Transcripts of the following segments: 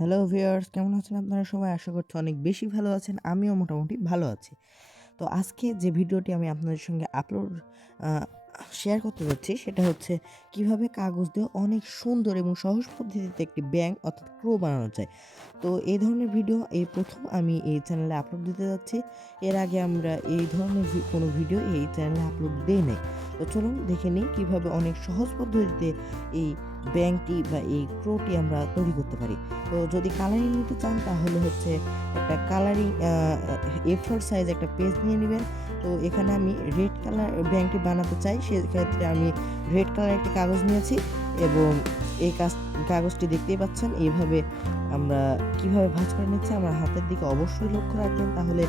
Hello viewers কেমন আছেন আপনারা সবাই? আশা করছি অনেক বেশি ভালো আছেন। আমিও মোটামুটি ভালো আছি। তো আজকে যে ভিডিওটি আমি আপনাদের সঙ্গে আপলোড শেয়ার করতে যাচ্ছি, সেটা হচ্ছে কীভাবে কাগজ দিয়ে অনেক সুন্দর এবং সহজ পদ্ধতিতে একটি ব্যাংক অর্থাৎ ক্রো বানানো যায়। তো এই ধরনের ভিডিও এই প্রথম আমি এই চ্যানেলে আপলোড দিতে যাচ্ছি। এর আগে আমরা এই ধরনের কোনো ভিডিও এই চ্যানেলে আপলোড দিই নাই। তো চলুন দেখে নিই কীভাবে অনেক সহজ পদ্ধতিতে এই ব্যাংকটি বা এই ক্রোটি আমরা তৈরি করতে পারি। তো যদি কালারিং নিতে চান তাহলে হচ্ছে একটা colouring A four four size একটা পেজ নিয়ে নেবেন। তো এখানে আমি রেড কালার ব্যাংকটি বানাতে চাই। সেক্ষেত্রে আমি রেড কালার একটি কাগজ নিয়েছি এবং এই কাজ, কাগজটি দেখতেই পাচ্ছেন। এইভাবে আমরা কীভাবে ভাঁজ করে নিচ্ছি আমার হাতের দিকে অবশ্যই লক্ষ্য রাখবেন, তাহলে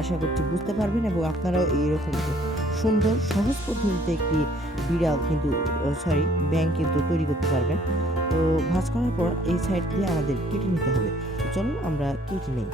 আশা করছি বুঝতে পারবেন এবং আপনারাও এইরকম সুন্দর, সহজ পদ্ধতিতে একটি বিড়াল কিন্তু সরি ব্যাংক কিন্তু তৈরি করতে পারবেন। তো ভাঁজ করার পর এই সাইড দিয়ে আমাদের কেটে নিতে হবে। চলুন আমরা কেটে নিই।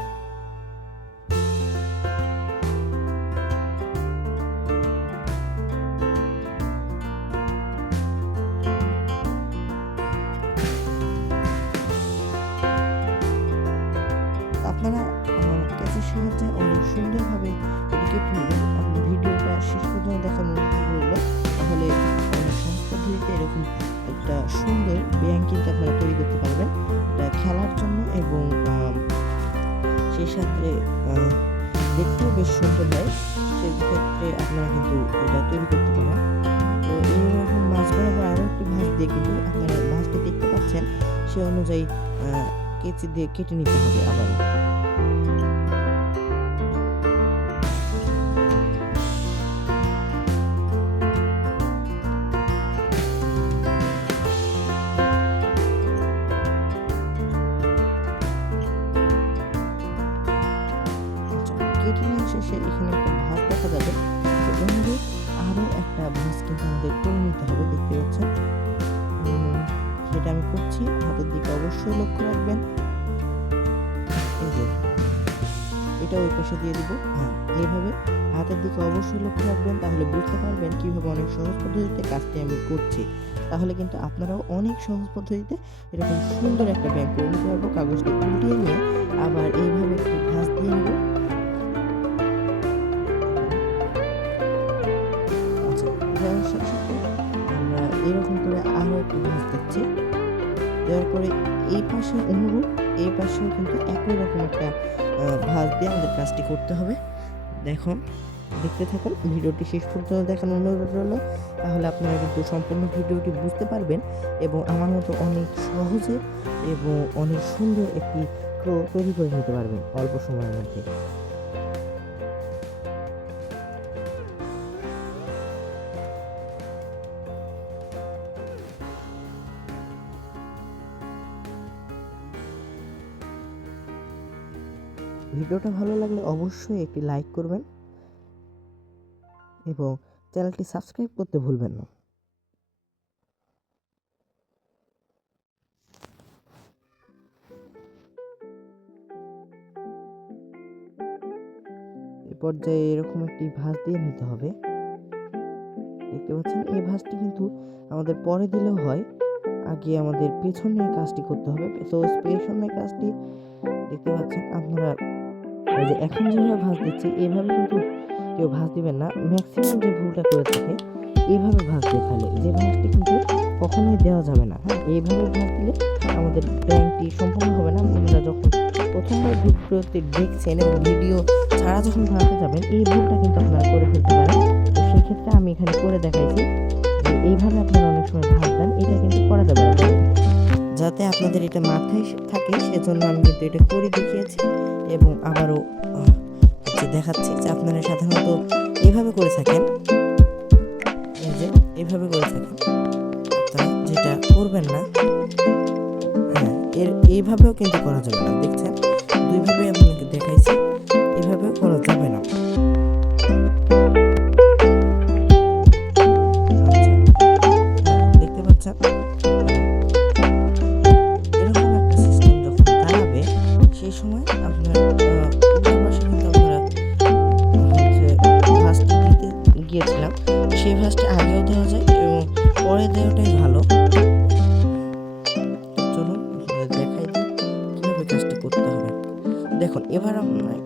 একটা সুন্দর ব্যাংক কিন্তু আপনারা তৈরি করতে পারবেন। এটা খেলার জন্য এবং সেই সাথে দেখতেও বেশ সুন্দর হয়। সেক্ষেত্রে আপনারা কিন্তু এটা তৈরি করতে পারেন। তো এইরকম মাছ বরাবর আরও একটি ভাঁজ দিয়ে কিন্তু আপনারা ভাঁজটি দেখতে পাচ্ছেন। সে অনুযায়ী কেচি দিয়ে কেটে নিতে হবে আবারও কেটে এখানে একটা ভাঁজ দেখা যাবে। তো আরও একটা ভাঁজ কিন্তু আমাদের করে নিতে হবে, দেখতে পাচ্ছেন? সেটা আমি করছি। হাতের দিকে অবশ্যই লক্ষ্য রাখবেন। এটা ওই পাশে দিয়ে দিব। হ্যাঁ এইভাবে হাতের দিকে অবশ্যই লক্ষ্য রাখবেন, তাহলে বুঝতে পারবেন কীভাবে অনেক সহজ পদ্ধতিতে কাজটি আমি করছি। তাহলে কিন্তু আপনারাও অনেক সহজ পদ্ধতিতে এরকম সুন্দর একটা ব্যাগ করে নিতে পারব। কাগজটি উল্টিয়ে নিয়ে আবার এইভাবে একটু ভাঁজ দিয়ে নেব। দেওয়ার পরে এই পাশে অনুরূপ, এই পাশেও কিন্তু একই রকম একটা ভাঁজ দিয়ে আমাদের কাজটি করতে হবে। দেখুন, দেখতে থাকুন, ভিডিওটি শেষ পর্যন্ত দেখার অনুরোধ রইল। তাহলে আপনারা কিন্তু সম্পূর্ণ ভিডিওটি বুঝতে পারবেন এবং আমার মতো অনেক সহজে এবং অনেক সুন্দর একটি প্রো তৈরি করে নিতে পারবেন অল্প সময়ের মধ্যে। ভিডিওটা ভালো লাগলে অবশ্যই একটি লাইক করবেন এবং চ্যানেলটি সাবস্ক্রাইব করতে ভুলবেন না। এই পর্যায়ে এরকম একটি ভাঁজ দিয়ে নিতে হবে। দেখতে পাচ্ছেন, এই ভাঁজটি কিন্তু আমাদের পরে দিলেও হয়। আগে আমাদের পেছনে কাজটি করতে হবে। তো পেছনে কাজটি দেখতে পাচ্ছেন, আপনারা ওই যে এখন যেভাবে ভাঁজ দিচ্ছি এইভাবে কিন্তু কেউ ভাঁজ দিবেন না। ম্যাক্সিমাম যে ভুলটা করে থাকে এইভাবে ভাঁজ দিয়ে ফেলে। যে ভাঁজটি কিন্তু কখনোই দেওয়া যাবে না হ্যাঁ? এইভাবে ভাঁজ দিলে আমাদের ব্যাংকটি সম্পূর্ণ হবে না। আপনারা যখন প্রথমবার ভিডিওতে দেখছেন এবং ভিডিও ছাড়া যখন বানাতে যাবেন, এই ভুলটা কিন্তু আপনারা করে ফেলতে পারেন। তো সেক্ষেত্রে আমি এখানে করে দেখাইছি যে এইভাবে আপনারা অনেক সময় ভাঁজ দেন, এটা কিন্তু করা যাবে যাতে আপনাদের এটা মাথায় থাকে, সেজন্য আমি কিন্তু এটা করে দেখিয়েছি। এবং আবারও দেখাচ্ছি যে আপনারা সাধারণত এভাবে করে থাকেন। এই যে, এভাবে করে থাকেন। আপনারা যেটা করবেন না হ্যাঁ এর, এইভাবেও কিন্তু করা যাবে না। দেখছেন? দুইভাবে আপনাকে দেখাইছি, এভাবেও করা যাবে না। দেখুন এবার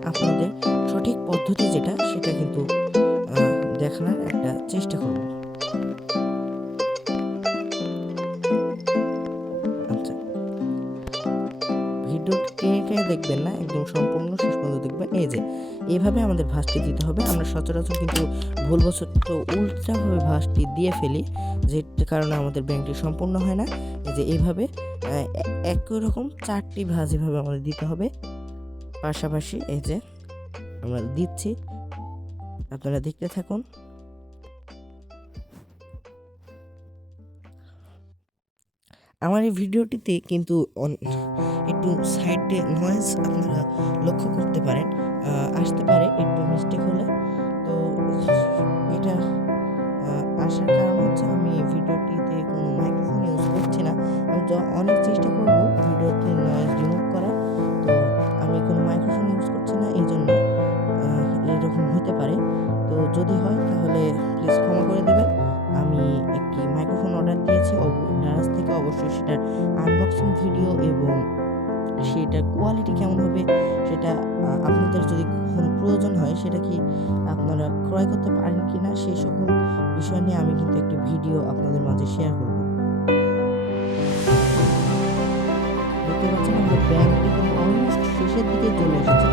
আপনাদের সঠিক পদ্ধতি যেটা সেটা কিন্তু দেখানোর একটা চেষ্টা করব। আচ্ছা। দেখবেন না একদম সম্পূর্ণ শেষ পর্যন্ত দেখবেন। এই যে এইভাবে আমাদের ভাঁজটি দিতে হবে। আমরা সচরাচর কিন্তু ভুলবশত উল্টাভাবে ভাঁজটি দিয়ে ফেলি যে কারণে আমাদের ব্যাংকটি সম্পূর্ণ হয় না। এই যে এইভাবে আহ, এ- একই রকম চারটি ভাঁজ এভাবে আমাদের দিতে হবে। পাশাপাশি এই যে আমরা দিচ্ছি। আপনারা দেখতে থাকুন। আমার এই ভিডিওটিতে কিন্তু একটু সাইডে নয়েজ আপনারা লক্ষ্য করতে পারেন আসতে পারে একটু মিস্টেক হলে। তো এটা আসার কারণ যদি হয়, তাহলে প্লিজ ক্ষমা করে দেবেন। আমি একটি মাইক্রোফোন অর্ডার দিয়েছি ডারাজ থেকে অবশ্যই সেটার আনবক্সিং ভিডিও এবং সেটার কোয়ালিটি কেমন হবে, সেটা আপনাদের যদি কোনো প্রয়োজন হয়, সেটা কি আপনারা ক্রয় করতে পারেন কি না সেই সকল বিষয় নিয়ে আমি কিন্তু একটি ভিডিও আপনাদের মাঝে শেয়ার করব। দেখতে পাচ্ছেন আমাদের ব্যাগটি কিন্তু অলমোস্ট শেষের দিকে চলে এসেছে।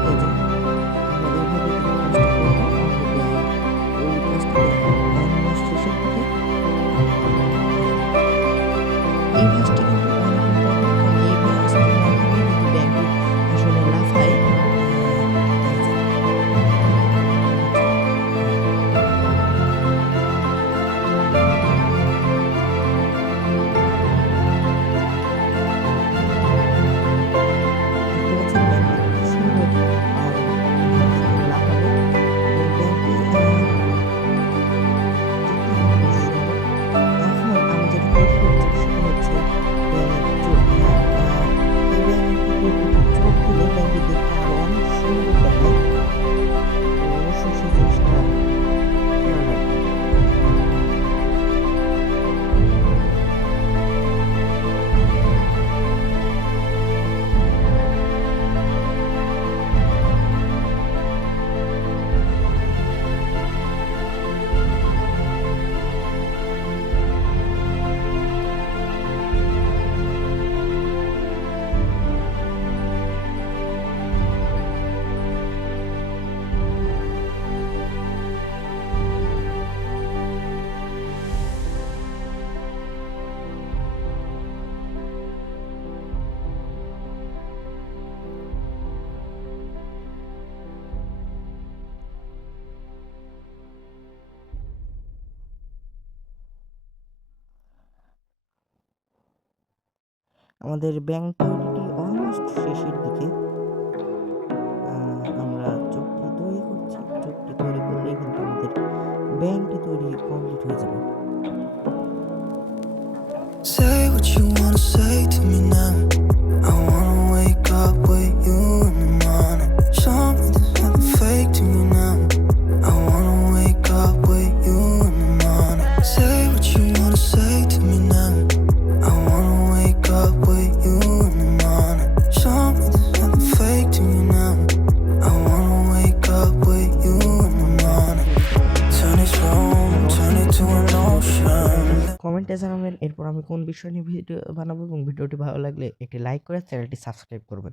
আমাদের ব্যাংক তৈরিটি অলমোস্ট শেষের দিকে আমরা চোখটি তৈরি করছি, চোখটি তৈরি করলেই কিন্তু আমাদের ব্যাংকটি তৈরি কমপ্লিট হয়ে যাবে Say what you wanna say to me now. কমেন্টে জানাবেন এরপর আমি কোন বিষয় নিয়ে ভিডিও বানাবো এবং ভিডিওটি ভালো লাগলে একটি লাইক করে চ্যানেলটি সাবস্ক্রাইব করবেন।